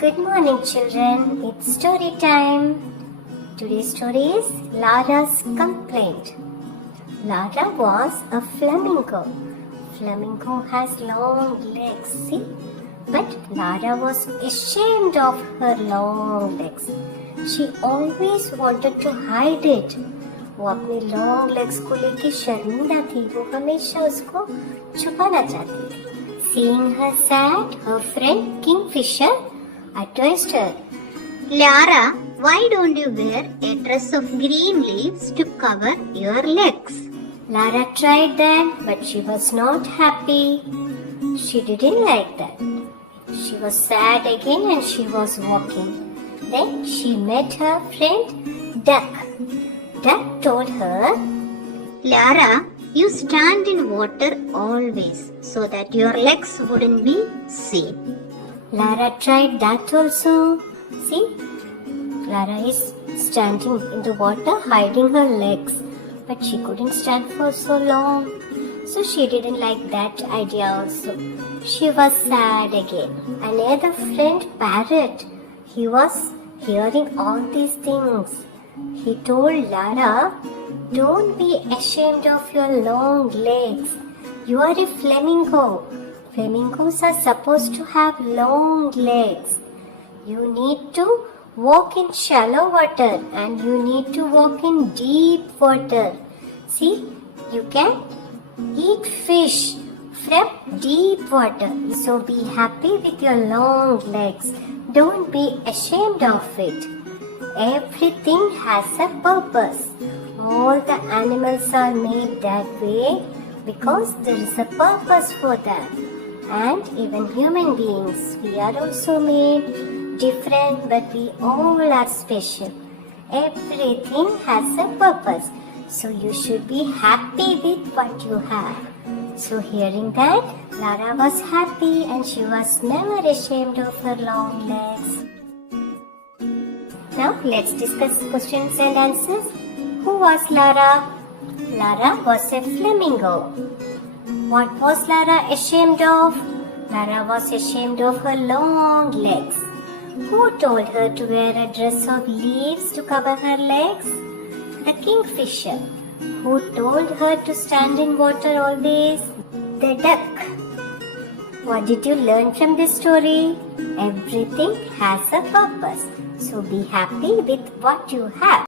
Good morning, children. It's story time. Today's story is Lara's complaint. Lara was a flamingo. Flamingo has long legs, see? But Lara was ashamed of her long legs. She always wanted to hide it. वो अपनी long legs को लेके शर्मिंदा थी. वो हमेशा उसको छुपाना चाहती थी. Seeing her sad, her friend Kingfisher addressed her. Lara, why don't you wear a dress of green leaves to cover your legs? Lara tried that, but she was not happy. She didn't like that. She was sad again and she was walking. Then she met her friend Duck. Duck told her, Lara, you stand in water always so that your legs wouldn't be seen. Lara tried that also. See, Lara is standing in the water hiding her legs, but she couldn't stand for so long. So she didn't like that idea also. She was sad again. Another friend Parrot, he was hearing all these things. He told Lara, don't be ashamed of your long legs. You are a flamingo. Flamingos are supposed to have long legs. You need to walk in shallow water and you need to walk in deep water. See, you can eat fish from deep water. So be happy with your long legs. Don't be ashamed of it. Everything has a purpose. All the animals are made that way because there is a purpose for that. And even human beings, we are also made different, but we all are special. Everything has a purpose. So you should be happy with what you have. So hearing that, Lara was happy and she was never ashamed of her long legs. Now let's discuss questions and answers. Who was Lara? Lara was a flamingo. What was Lara ashamed of? Lara was ashamed of her long legs. Who told her to wear a dress of leaves to cover her legs? The kingfisher. Who told her to stand in water always? The duck. What did you learn from this story? Everything has a purpose. So be happy with what you have.